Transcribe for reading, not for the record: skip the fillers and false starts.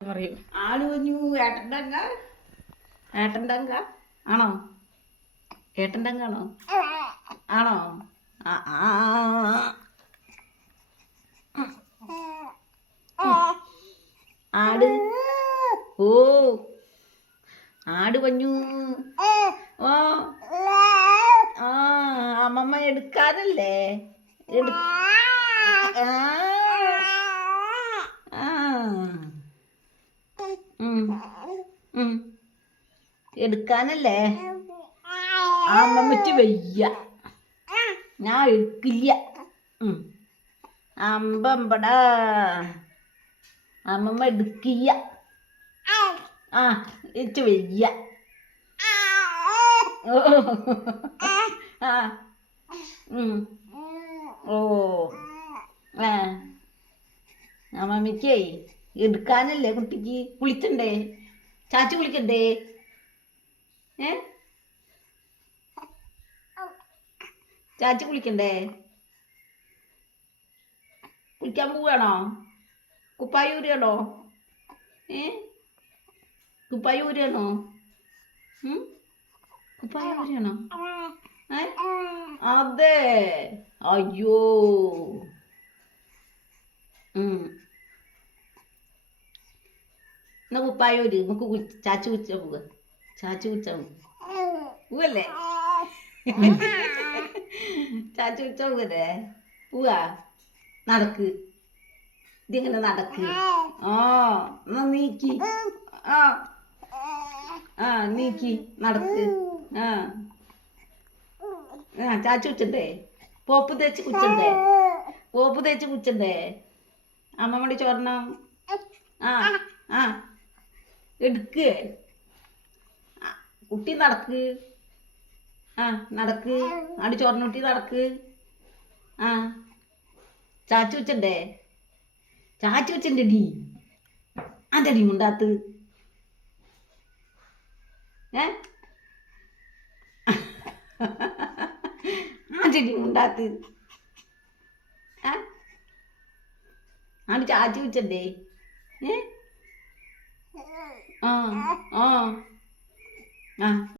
പറയൂ. ആള് പറഞ്ഞു ഏട്ടൻ്റെ അങ്ക ആണോ? ഏട്ടൻ്റെ അങ്കാണോ? ആണോ? ആ ആ ആട് ഓ ആട് പഞ്ഞു ഓ ആ അമ്മമ്മ എടുക്കാനല്ലേ ആ ആ എടുക്കാനല്ലേ അമ്മമ്മയ്ക്ക് വയ്യ, ഞാൻ എടുക്കില്ല. അമ്പമ്പടാ അമ്മമ്മ എടുക്കില്ല. ആ ഇച്ച് വയ്യ. ഓ ആ ഓ ആ അമ്മമ്മയ്ക്കേ എടുക്കാനല്ലേ കുട്ടിക്ക്. കുളിക്കണ്ടേ? ചാച്ചി കുളിക്കണ്ടേ? ഏ ചാച്ചി കുളിക്കണ്ടേ? കുളിക്കാൻ പോവാണോ? കുപ്പായ ഊരുകയാണോ? ഏ കുപ്പായ ഊരുകയാണോ? കുപ്പായ ഊരുകയാണോ? ഏ അതെ. അയ്യോ എന്നാ കുപ്പായ ഊര്. നമുക്ക് ചാച്ചി കുളിച്ചാ പോവുക. ചാച്ചി കുളിച്ചാ പോവല്ലേ? ചാച്ചി കുളിച്ചാ പോവല്ലേ? പോവാ. നടക്ക്. ഇതിങ്ങനെ നടക്ക്. ആ എന്നാ നീക്കി. ആ ആ നീക്കി നടക്ക്. ആ ആ ചാച്ചി കുച്ചണ്ടേ? പോപ്പ് തേച്ച് കുച്ചണ്ടേ? പോപ്പ് തേച്ച് കുച്ചണ്ടേ? അമ്മമ്മടി ചോരണം. ആ ആ എടുക്ക്. കുട്ടി നടക്ക്. ആ നടക്ക്. അടി ചോറിനുട്ടി നടക്ക്. ആ ചാച്ചി വെച്ചണ്ടേ? ചാച്ചി വെച്ചണ്ടടി. അതടി മുണ്ടാത്ത്. ഏ അതടി മുണ്ടാത്ത്. അടി ചാച്ചി വെച്ചണ്ടേ? ഏ ആ ആ ആ